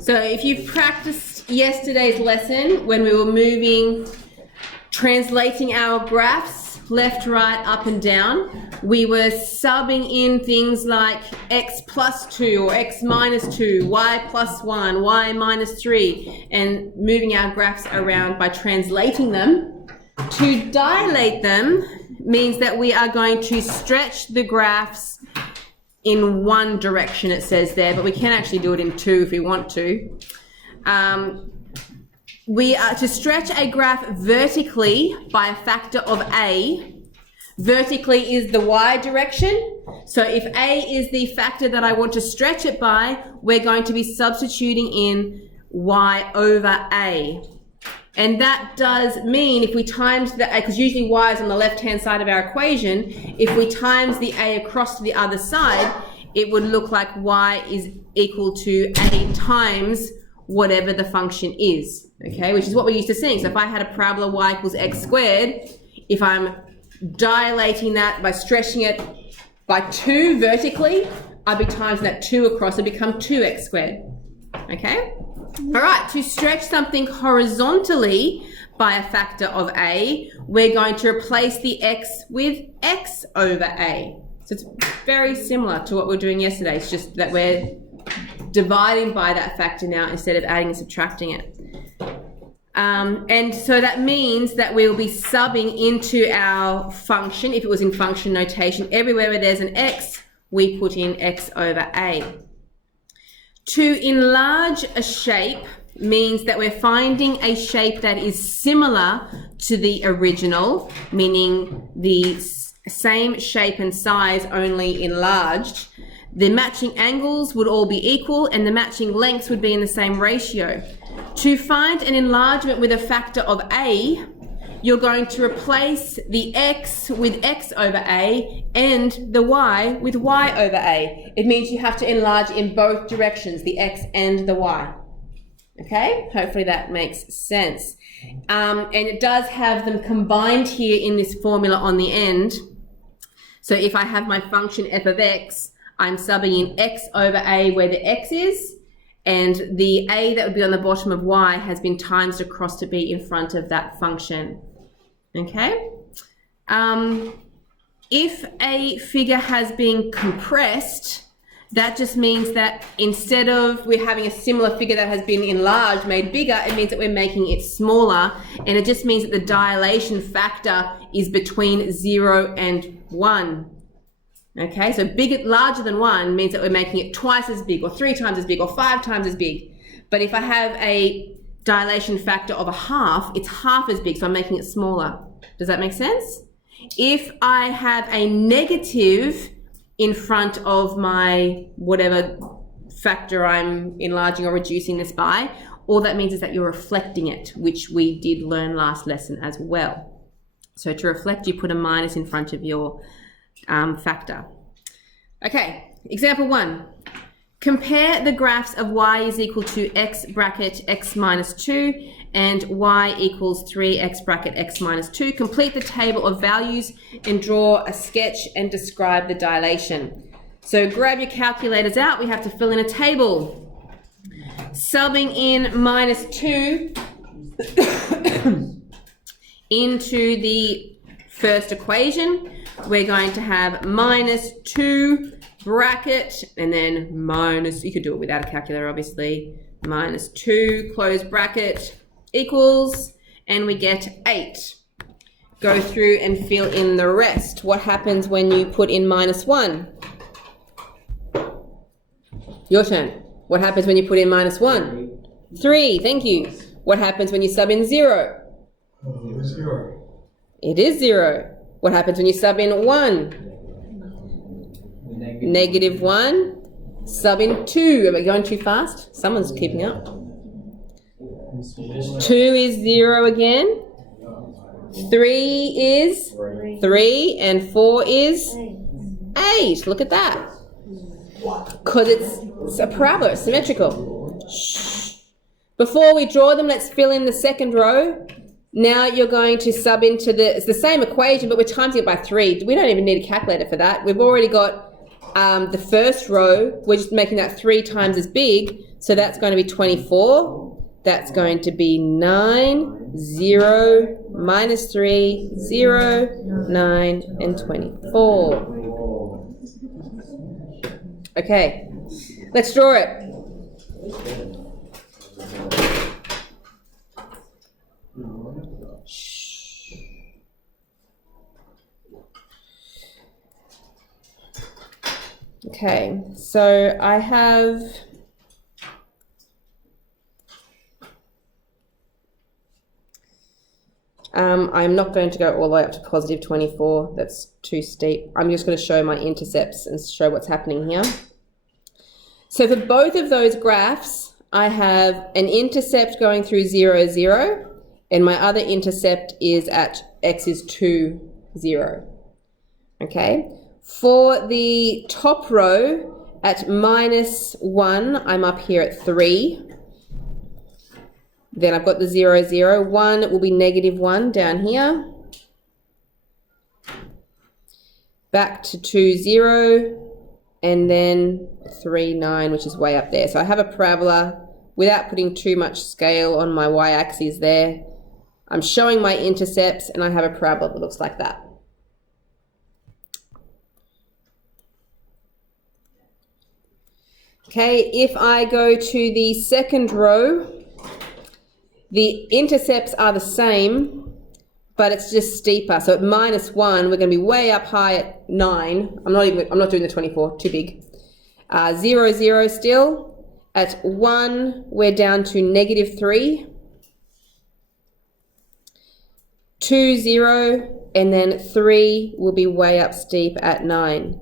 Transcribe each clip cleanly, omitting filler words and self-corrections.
So if you've practiced yesterday's lesson when we were translating our graphs left, right, up and down, we were subbing in things like x plus 2 or x minus 2, y plus 1, y minus 3, and moving our graphs around by translating them. To dilate them means that we are going to stretch the graphs in one direction, it says there, but we can actually do it in two if we want to. We are to stretch a graph vertically by a factor of a. Vertically is the y direction. So if a is the factor that I want to stretch it by, we're going to be substituting in y over a. And that does mean if we times the a, because usually y is on the left-hand side of our equation, if we times the a across to the other side, it would look like y is equal to a times whatever the function is, okay, which is what we're used to seeing. So if I had a parabola y equals x squared, if I'm dilating that by stretching it by 2 vertically, I'd be timesing that 2 across, it'd become 2x squared, okay? All right, to stretch something horizontally by a factor of a, we're going to replace the x with x over a. So it's very similar to what we were doing yesterday, it's just that we're dividing by that factor now instead of adding and subtracting it. And so that means that we'll be subbing into our function, if it was in function notation, everywhere where there's an x, we put in x over a. To enlarge a shape means that we're finding a shape that is similar to the original, meaning the same shape and size only enlarged. The matching angles would all be equal and the matching lengths would be in the same ratio. To find an enlargement with a factor of a, you're going to replace the x with x over a and the y with y over a. It means you have to enlarge in both directions, the x and the y. Okay, hopefully that makes sense. And it does have them combined here in this formula on the end. So if I have my function f of x, I'm subbing in x over a where the x is, and the a that would be on the bottom of y has been timesed across to be in front of that function. Okay? If a figure has been compressed, that just means that instead of we're having a similar figure that has been enlarged, made bigger, it means that we're making it smaller, and it just means that the dilation factor is between 0 and 1. Okay, so larger than 1 means that we're making it twice as big or 3 times as big or 5 times as big. But if I have a dilation factor of a half, it's half as big, so I'm making it smaller. Does that make sense? If I have a negative in front of my whatever factor I'm enlarging or reducing this by, all that means is that you're reflecting it, which we did learn last lesson as well. So to reflect, you put a minus in front of your factor. Okay, example 1. Compare the graphs of y is equal to x bracket x minus 2 and y equals 3x bracket x minus 2. Complete the table of values and draw a sketch and describe the dilation. So grab your calculators out. We have to fill in a table. Subbing in minus 2 into the first equation, we're going to have minus 2 bracket and then minus, you could do it without a calculator obviously, minus 2 close bracket equals, and we get 8. Go through and fill in the rest. What happens when you put in minus 1? Your turn. What happens when you put in minus 1? 3, thank you. What happens when you sub in 0? 0. It is 0. What happens when you sub in 1? Negative 1. Sub in 2. Are we going too fast? Someone's keeping up. 2 is 0 again. 3 is 3. And 4 is 8. Look at that. Because it's a parabola, it's symmetrical. Shh. Before we draw them, let's fill in the second row. Now you're going to sub into it's the same equation, but we're timesing it by 3. We don't even need a calculator for that. We've already got the first row. We're just making that 3 times as big. So that's going to be 24. That's going to be 9, 0, minus 3, 0, 9, and 24. Okay, let's draw it. Okay, so I have I'm not going to go all the way up to positive 24. That's too steep. I'm just going to show my intercepts and show what's happening here. So for both of those graphs, I have an intercept going through 0, 0, and my other intercept is at x is 2, 0. Okay. For the top row at minus 1, I'm up here at 3. Then I've got the 0, 0. 1 will be negative 1 down here. Back to 2, 0. And then 3, 9, which is way up there. So I have a parabola without putting too much scale on my y-axis there. I'm showing my intercepts, and I have a parabola that looks like that. Okay, if I go to the second row, the intercepts are the same, but it's just steeper. So at minus 1, we're going to be way up high at 9. I'm not doing the 24, too big. 0, 0 still. At 1, we're down to negative 3. 2, 0, and then 3 will be way up steep at 9.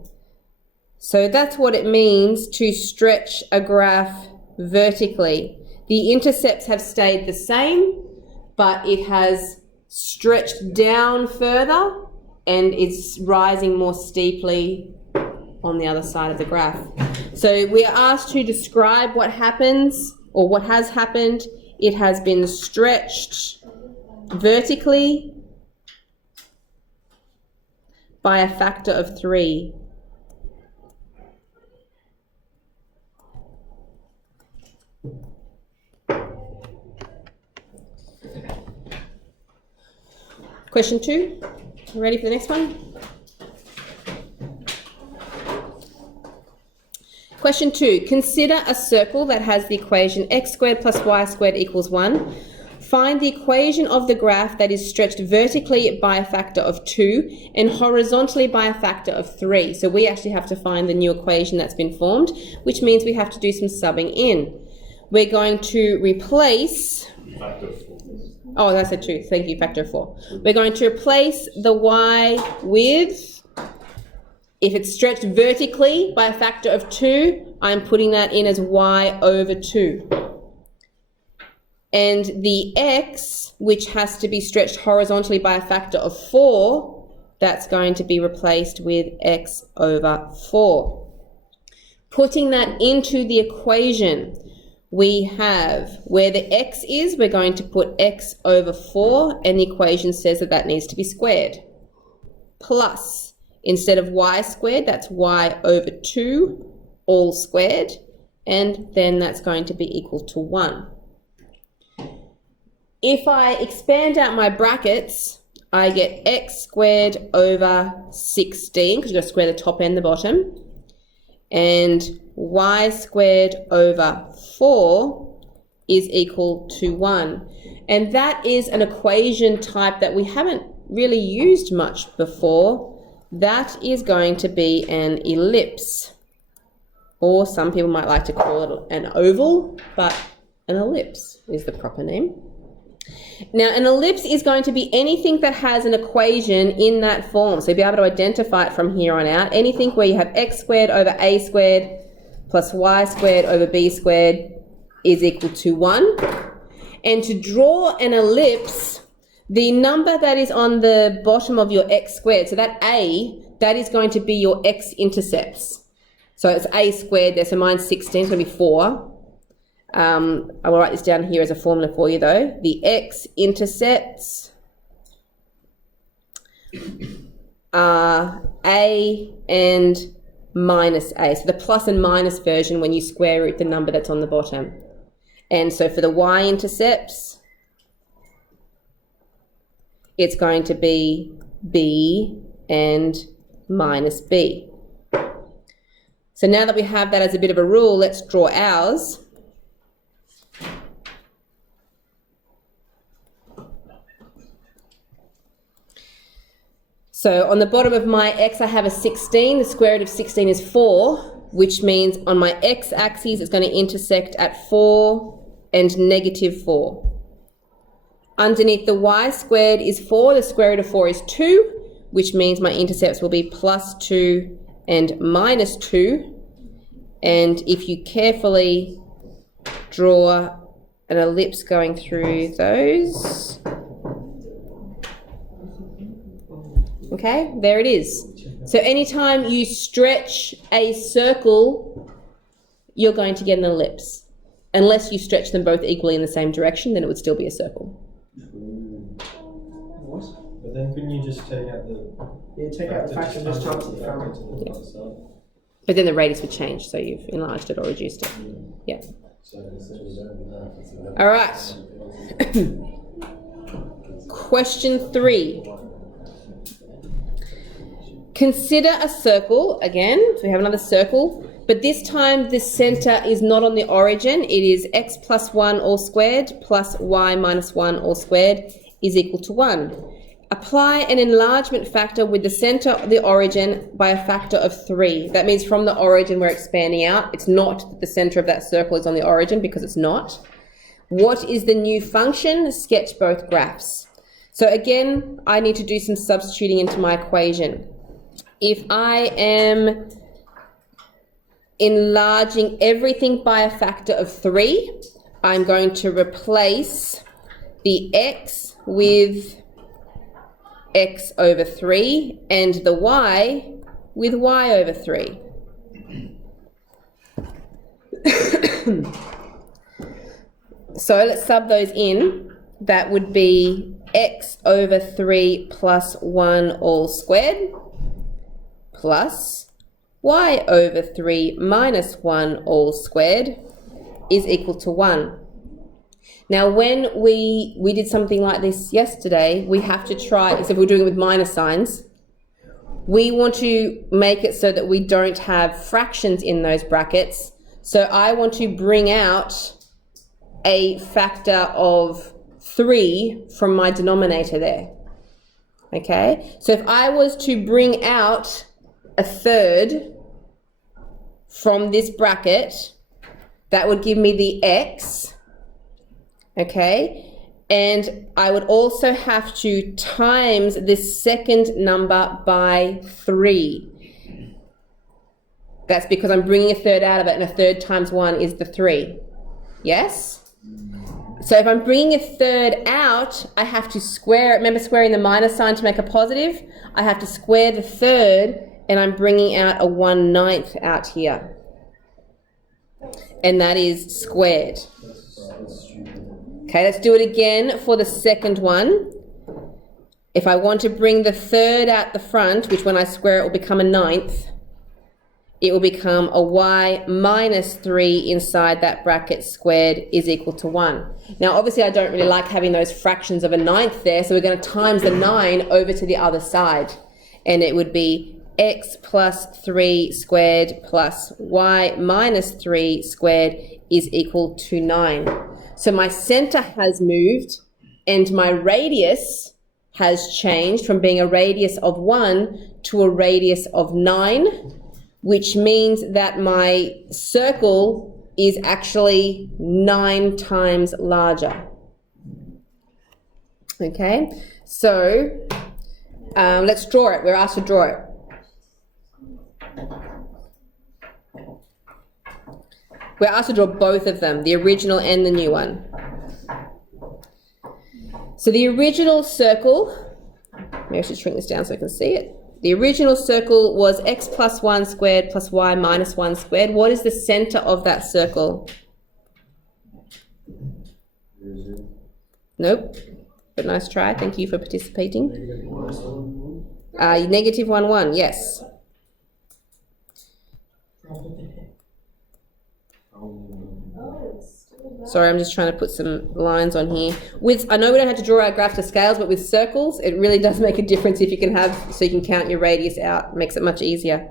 So that's what it means to stretch a graph vertically. The intercepts have stayed the same, but it has stretched down further and it's rising more steeply on the other side of the graph. So we are asked to describe what happens or what has happened. It has been stretched vertically by a factor of 3. Question 2, ready for the next one? Question 2, consider a circle that has the equation x squared plus y squared equals 1. Find the equation of the graph that is stretched vertically by a factor of 2 and horizontally by a factor of 3. So we actually have to find the new equation that's been formed, which means we have to do some subbing in. We're going to replace... Oh, that's a 2. Thank you, factor 4. We're going to replace the y with, if it's stretched vertically by a factor of 2, I'm putting that in as y over 2. And the x, which has to be stretched horizontally by a factor of 4, that's going to be replaced with x over 4. Putting that into the equation, we have where the x is, we're going to put x over 4, and the equation says that that needs to be squared. Plus, instead of y squared, that's y over 2, all squared, and then that's going to be equal to 1. If I expand out my brackets, I get x squared over 16, because you've got to square the top and the bottom, and y squared over 4 is equal to 1. And that is an equation type that we haven't really used much before. That is going to be an ellipse, or some people might like to call it an oval, but an ellipse is the proper name. Now, an ellipse is going to be anything that has an equation in that form. So you'll be able to identify it from here on out. Anything where you have x squared over a squared plus y squared over b squared is equal to 1. And to draw an ellipse, the number that is on the bottom of your x squared, so that a, that is going to be your x-intercepts. So it's a squared there, so mine's 16, it's going to be 4. I will write this down here as a formula for you though. The x-intercepts are a and minus a. So the plus and minus version when you square root the number that's on the bottom. And so for the y-intercepts, it's going to be b and minus b. So now that we have that as a bit of a rule, let's draw ours. So on the bottom of my x, I have a 16. The square root of 16 is 4, which means on my x-axis, it's going to intersect at 4 and negative 4. Underneath the y squared is 4. The square root of 4 is 2, which means my intercepts will be plus 2 and minus 2. And if you carefully draw an ellipse going through those, okay, there it is. So anytime you stretch a circle, you're going to get an ellipse. Unless you stretch them both equally in the same direction, then it would still be a circle. What? But then couldn't you just take out the... Yeah, take out the fraction just times the front. But then the radius would change, so you've enlarged it or reduced it. Yeah. All right. Question 3. Consider a circle again. So we have another circle, but this time the center is not on the origin. It is x plus 1 all squared plus y minus 1 all squared is equal to 1. Apply an enlargement factor with the center of the origin by a factor of 3. That means from the origin we're expanding out. It's not that the center of that circle is on the origin, because it's not. What is the new function? Sketch both graphs. So again, I need to do some substituting into my equation. If I am enlarging everything by a factor of 3, I'm going to replace the x with x over 3 and the y with y over 3. So let's sub those in. That would be x over 3 plus 1 all squared plus y over 3 minus 1 all squared is equal to 1. Now, when we did something like this yesterday, we have to try, except we're doing it with minus signs, we want to make it so that we don't have fractions in those brackets. So I want to bring out a factor of 3 from my denominator there. Okay? So if I was to bring out a third from this bracket, that would give me the x. Okay, and I would also have to times this second number by 3. That's because I'm bringing a third out of it, and a third times 1 is the 3. Yes? So if I'm bringing a third out, I have to square it. Remember squaring the minus sign to make a positive? I have to square the third, and I'm bringing out a 1/9 out here. And that is squared. Okay, let's do it again for the second one. If I want to bring the third out the front, which when I square it will become a 9th, it will become a y minus 3 inside that bracket squared is equal to 1. Now, obviously, I don't really like having those fractions of a 9th there, so we're going to times the 9 over to the other side. And it would be x plus 3 squared plus y minus 3 squared is equal to 9. So my center has moved and my radius has changed from being a radius of 1 to a radius of 9, which means that my circle is actually 9 times larger. Okay, so let's draw it. We're asked to draw it. We're asked to draw both of them, the original and the new one. So the original circle, maybe I should shrink this down so I can see it. The original circle was x plus 1 squared plus y minus 1 squared. What is the center of that circle? Nope, but nice try. Thank you for participating. Negative 1, 1, yes. Sorry, I'm just trying to put some lines on here. I know we don't have to draw our graph to scales, but with circles, it really does make a difference if you can so you can count your radius out. It makes it much easier.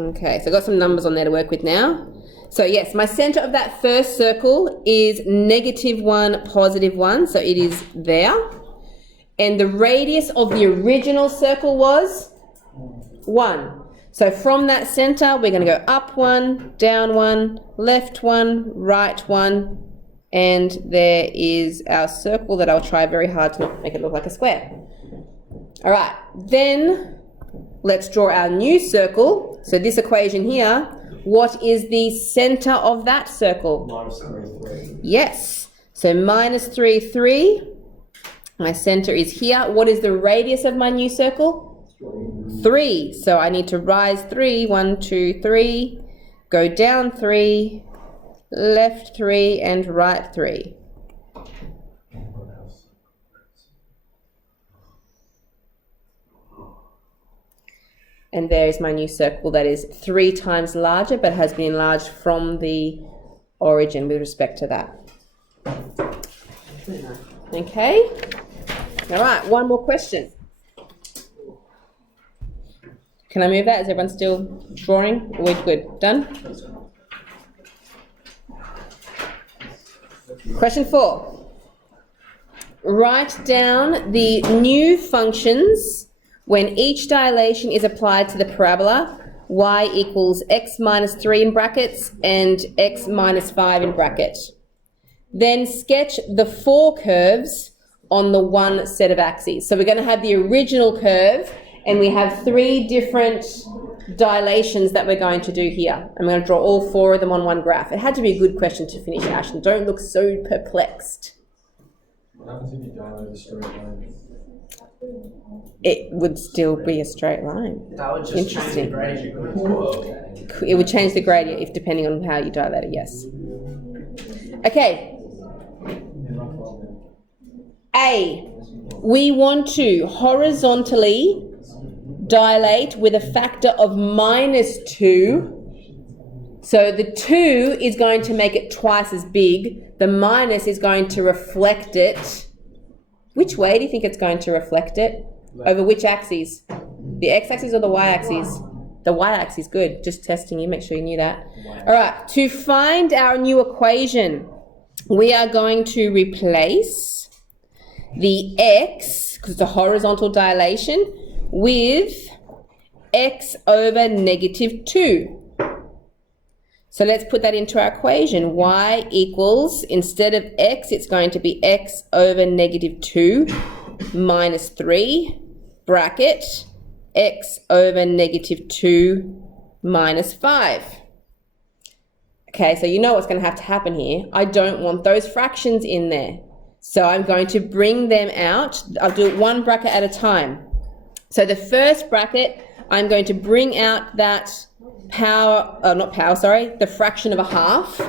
Okay, so I've got some numbers on there to work with now. So yes, my center of that first circle is -1, +1, so it is there. And the radius of the original circle was 1. So from that center, we're going to go up 1, down 1, left 1, right 1, and there is our circle that I'll try very hard to not make it look like a square. All right, then let's draw our new circle. So this equation here, what is the center of that circle? -3, 3. Yes, so -3, 3. My center is here. What is the radius of my new circle? 3. So I need to rise 3, 1, 2, 3, go down 3, left 3, and right 3. And there is my new circle that is 3 times larger, but has been enlarged from the origin with respect to that. Okay? All right, one more question. Can I move that? Is everyone still drawing? We're good. Done? Question 4. Write down the new functions when each dilation is applied to the parabola y equals x minus 3 in brackets and x minus 5 in bracket. Then sketch the 4 curves on the one set of axes. So we're going to have the original curve, and we have 3 different dilations that we're going to do here. I'm going to draw all 4 of them on one graph. It had to be a good question to finish, Ashton. Don't look so perplexed. What happens if you dilate a straight line? It would still be a straight line. That would just change the gradient. It would change the gradient if depending on how you dilate it, yes. Okay. A, we want to horizontally dilate with a factor of -2. So the 2 is going to make it twice as big. The minus is going to reflect it. Which way do you think it's going to reflect it? Over which axes? The x-axis or the y-axis? The y-axis, good. Just testing you, make sure you knew that. All right, to find our new equation, we are going to replace the x, because it's a horizontal dilation, with x over -2. So let's put that into our equation. Y equals, instead of x, it's going to be x over -2 minus 3, bracket, x over -2 minus 5. Okay, so you know what's going to have to happen here. I don't want those fractions in there. So I'm going to bring them out. I'll do it one bracket at a time. So the first bracket, I'm going to bring out that the fraction of a half.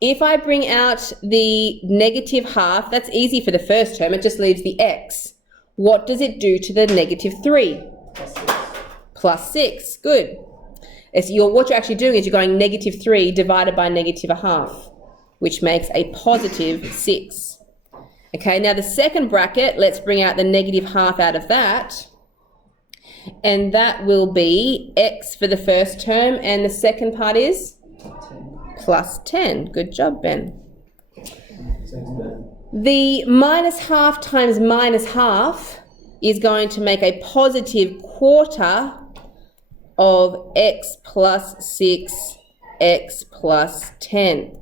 If I bring out the -1/2, that's easy for the first term, it just leaves the x. What does it do to the -3? +6, good. What you're actually doing is you're going -3 divided by -1/2, which makes a +6. Okay, now the second bracket, let's bring out the -1/2 out of that. And that will be x for the first term, and the second part is +10. Good job, Ben. The -1/2 times -1/2 is going to make a +1/4 of x plus 6, x plus 10.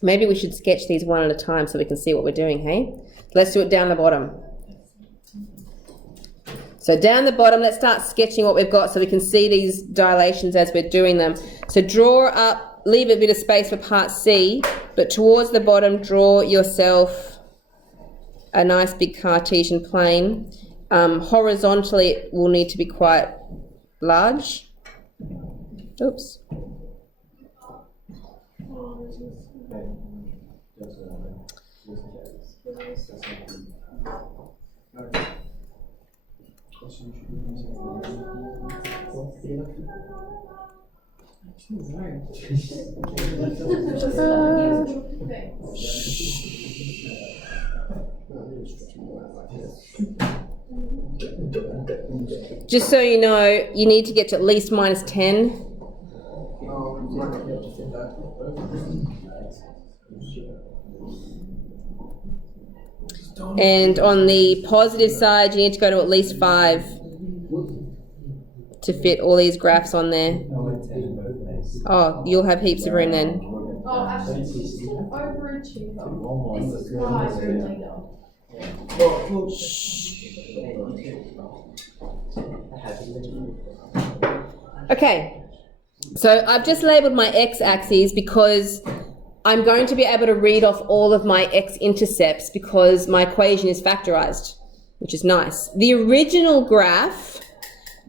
Maybe we should sketch these one at a time so we can see what we're doing, hey? Let's do it down the bottom. So down the bottom, let's start sketching what we've got so we can see these dilations as we're doing them. So draw up, leave a bit of space for part C, but towards the bottom, draw yourself a nice big Cartesian plane. Horizontally, it will need to be quite large. Oops. Just so you know, you need to get to at least minus 10. And on the positive side, you need to go to at least 5 to fit all these graphs on there. Oh, you'll have heaps of room then. Oh, actually, she's still overachiever. This is why we're later. Okay, so I've just labelled my x-axes because I'm going to be able to read off all of my x-intercepts because my equation is factorised, which is nice. The original graph,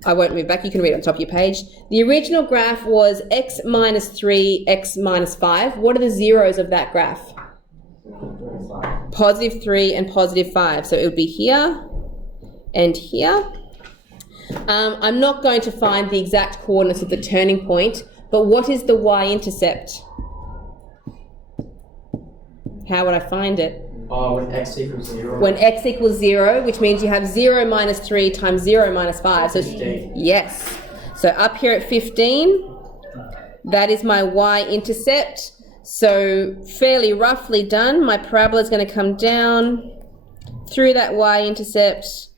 I won't move back, you can read it on top of your page. The original graph was x minus 3, x minus 5. What are the zeros of that graph? Positive 3 and positive 5. So it would be here and here. I'm not going to find the exact coordinates of the turning point, but what is the y-intercept? How would I find it? When x equals 0. When x equals 0, which means you have 0 minus 3 times 0 minus 5. So 15. Yes. So up here at 15, that is my y-intercept. So fairly roughly done. My parabola is going to come down through that y-intercept,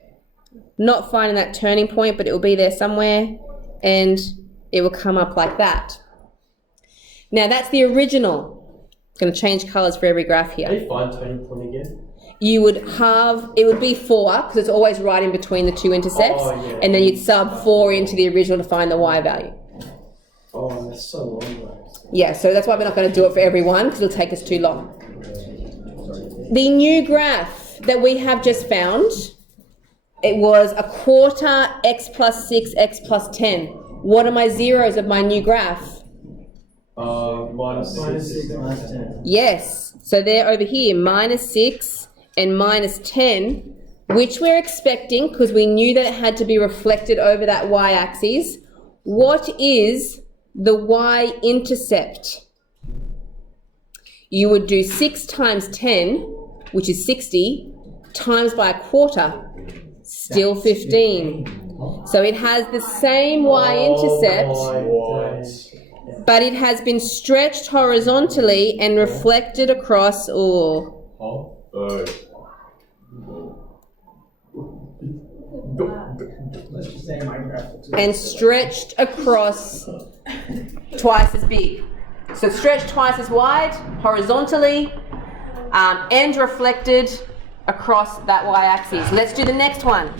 not finding that turning point, but it will be there somewhere, and it will come up like that. Now that's the original. I'm going to change colours for every graph here. How do you find turning point again? You would have, it would be 4, because it's always right in between the two intercepts, and then you'd sub 4 into the original to find the y value. Oh, that's so long, guys. Yeah, so that's why we're not going to do it for every one, because it'll take us too long. The new graph that we have just found, it was a quarter x plus 6, x plus 10. What are my zeros of my new graph? Minus 6, minus 10. Yes, so they're over here, minus 6 and minus 10, which we're expecting because we knew that it had to be reflected over that y-axis. What is the y-intercept? You would do 6 times 10, which is 60, times by a quarter, still 15. So it has the same y-intercept, but it has been stretched horizontally and reflected across, and stretched across twice as big. So stretched twice as wide, horizontally, and reflected across that y-axis. Let's do the next one.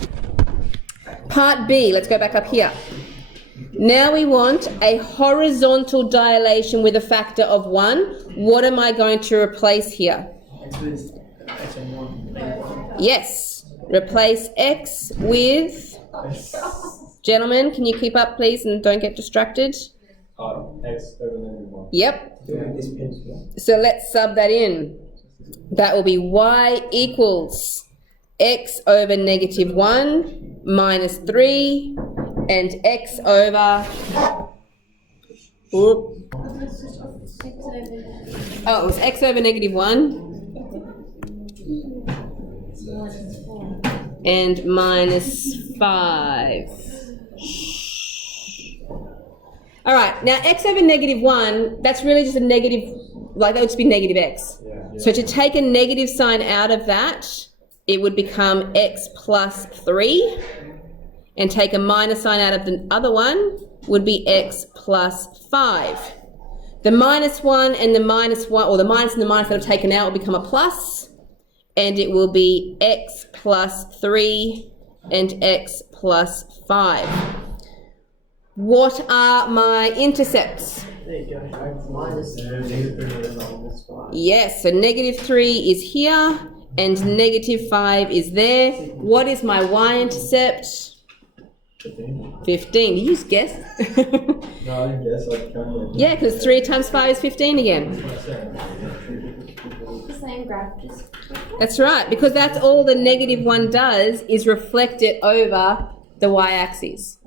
Part B, let's go back up here. Now we want a horizontal dilation with a factor of 1. What am I going to replace here? Yes, replace x with, gentlemen, can you keep up please and don't get distracted? X over -1. Yep. So let's sub that in. That will be y equals x over -1 minus 3 and x over, oh, it was x over -1 and minus 5. All right, now x over -1, that's really just a negative, like that would just be negative x. So to take a negative sign out of that, it would become x plus 3. And take a minus sign out of the other one would be x plus 5. The minus 1 and the minus 1, or the minus and the minus that I've taken out will become a plus, and it will be x plus 3 and x plus 5. What are my intercepts? There you go. Minus 3. Yes, so -3 is here, and -5 is there. What is my y-intercept? 15. Did you just guess? No, I didn't guess. I counted. Yeah, because 3 times 5 is 15 again. same graph, just. That's right, because that's all the negative 1 does is reflect it over the y-axis.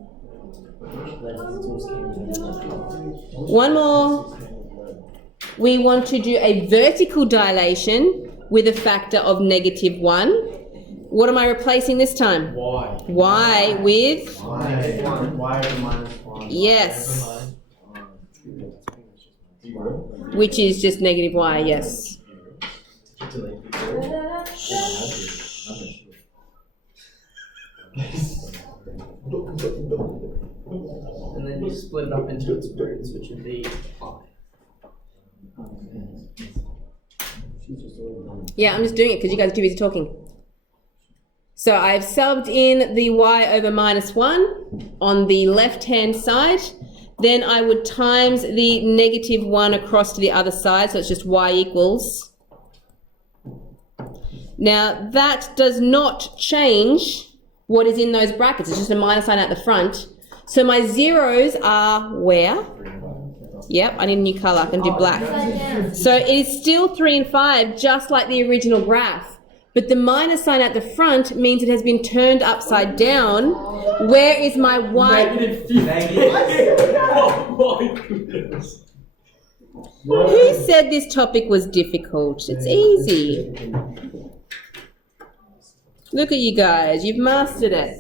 One more. We want to do a vertical dilation with a factor of -1. What am I replacing this time? Y. Y with? Y over -1. Yes. Which is just -y, yes. And then you split it up into its roots, which would be pi. Yeah, I'm just doing it because you guys are too busy talking. So I've subbed in the y over -1 on the left-hand side. Then I would times the -1 across to the other side, so it's just y equals. Now that does not change what is in those brackets. It's just a minus sign at the front. So my zeros are where? Yep, I need a new color. I can do black. So it is still 3 and 5, just like the original graph. But the minus sign at the front means it has been turned upside down. Where is my y? Oh my goodness. Who said this topic was difficult? It's easy. Look at you guys. You've mastered it.